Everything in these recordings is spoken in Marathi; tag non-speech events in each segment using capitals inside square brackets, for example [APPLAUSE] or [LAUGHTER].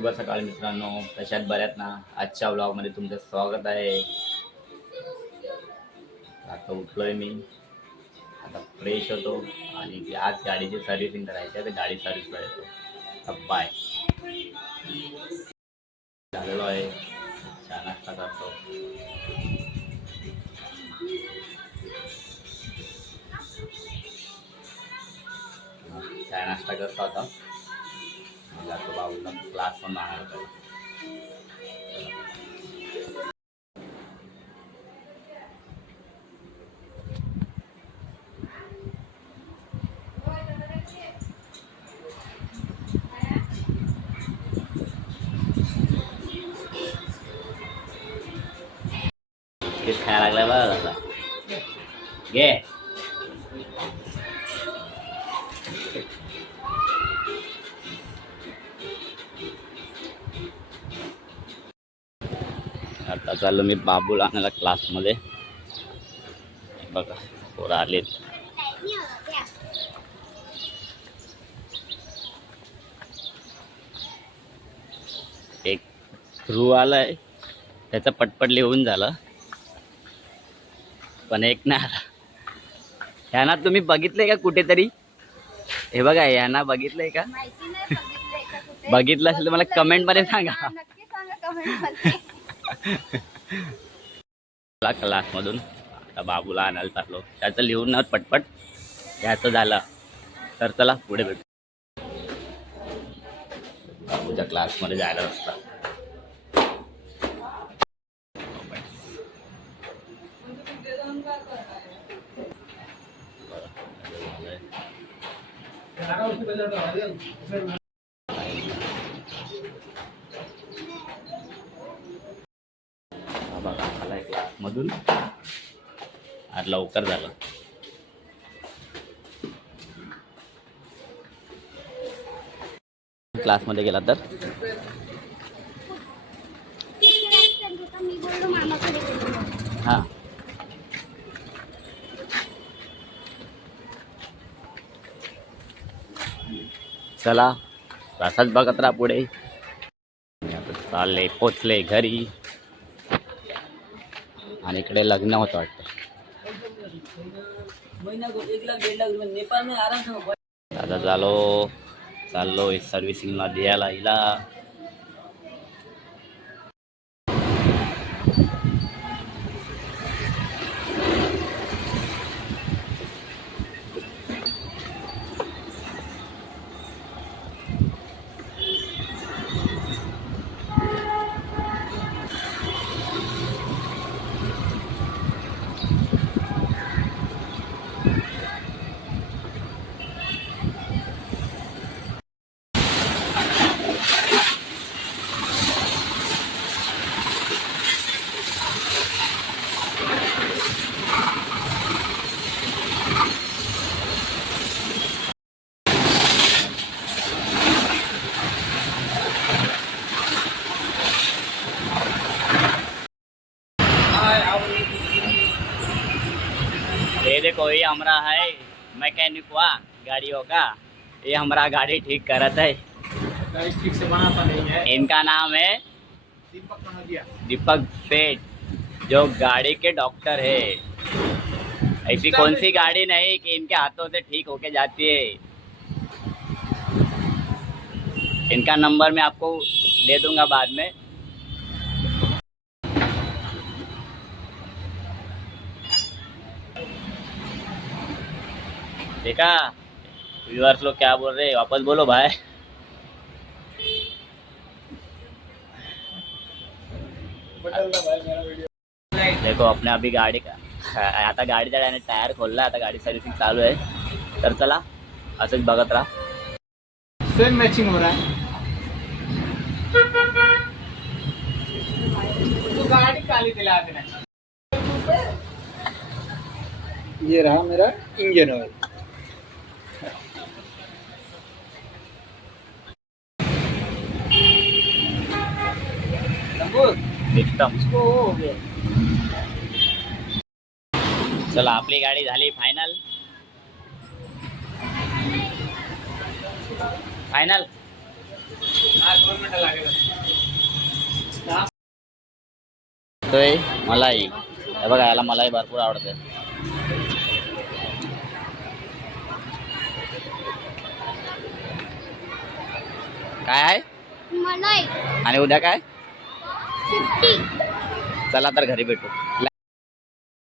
शुभ सकाळ मित्रांनो. कशात बऱ्यात ना? आजच्या ब्लॉगमध्ये तुमचं स्वागत आहे. आता उठलोय मी. आता फ्रेश होतो. आणि आज गाडीची सर्व्हिसिंग करायची आहे तर गाडी सर्व्हिसला येतो. बाय झालेलो आहे. छान नाश्ता करतो. चहा नाश्ता करतो आता. जातो बाबूला क्लास पण आणायला त्याला बिस्किट खायला लागलाय बघ आता घे आता चाललो मी बाबूला आणायला क्लासमध्ये बघा पोरं आलेत. एक ध्रुव आलाय. त्याचं पटपट लिहून झालं. पण एक नाही आला. ह्याना तुम्ही बघितलंय का कुठेतरी? हे बघा ह्याना बघितलंय का? बघितलं असेल तर मला कमेंटमध्ये सांगा. [LAUGHS] क्लासमधून. आता बाबूला आणायला चाललो. त्याचं लिहून ना पटपट. घ्यायचं झालं. तर चला पुढे भेटू. बाबूच्या क्लासमध्ये जायला रस्ता हा बघा आलाय क्लासमधून आज लवकर झालं. क्लासमध्ये गेला तर? हां. चला असाच बघत राहा पुढे. चालले पोचले घरी. आणि इकडे लग्न होतं वाटतं. आता चालो चाललो सर्व्हिसिंगला द्यायला हिला हमारा है मैकेनिक हुआ गाड़ियों का ये हमारा गाड़ी ठीक करत है। ठीक से बनाता नहीं है। इनका नाम है दीपक दीपक सेठ जो गाड़ी के डॉक्टर है। ऐसी कौन सी गाड़ी नहीं कि इनके हाथों से ठीक होके जाती है? इनका नंबर मैं आपको दे दूँगा बाद में। देखा? व्यूअर्स लोग क्या बोल रहे हैं? वापस बोलो भाई। बदलना भाई मेरा वीडियो देखो अपने अभी गाडी का आता गाडीचा त्याने टायर खोलला आता गाडी सर्व्हिसिंग चालू आहे तर चला असंच बघत राहा। सेम मैचिंग हो रहा है। तो गाड़ी काली दिला देना। ये रहा मेरा इंजन ऑयल इसको वो हो गया चला आपली गाडी झाली फायनल फायनल लागेल मलाई. हे बघा याला मलाई भरपूर आवडते. काय आहे? मलाई. आणि उद्या काय? चला तर घरी भेटू.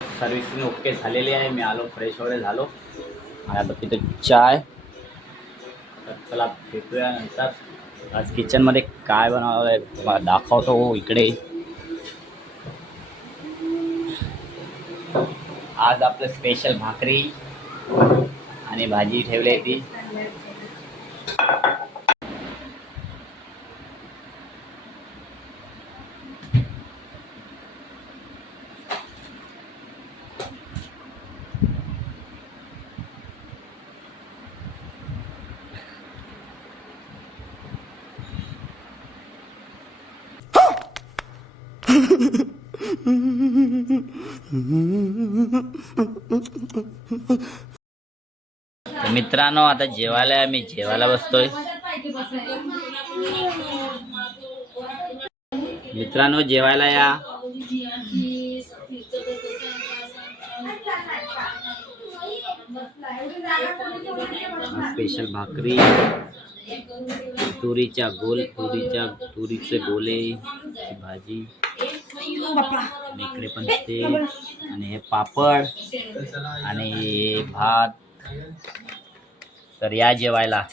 सर्व्हिसिंग ओके झालेली आहे. मी आलो फ्रेश वगैरे झालो. आणि आता तिथे चाय. तर चला भेटूया नंतर. आज किचनमध्ये काय बनवलं आहे तुम्हाला दाखवतो हो इकडे. आज आपलं स्पेशल भाकरी आणि भाजी ठेवली आहे ती. मित्रांनो आता जेवायला मी जेवायला बसतोय. मित्रांनो जेवायला या. स्पेशल भाकरी. तुरीच्या गोल तुरीच्या तुरीचे गोले भाजी. इकडे पण ते आणि हे पापड आणि भात. तर या जेवायला.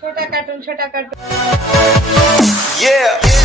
छोटा कार्टून छोटा कार्टून Yeah.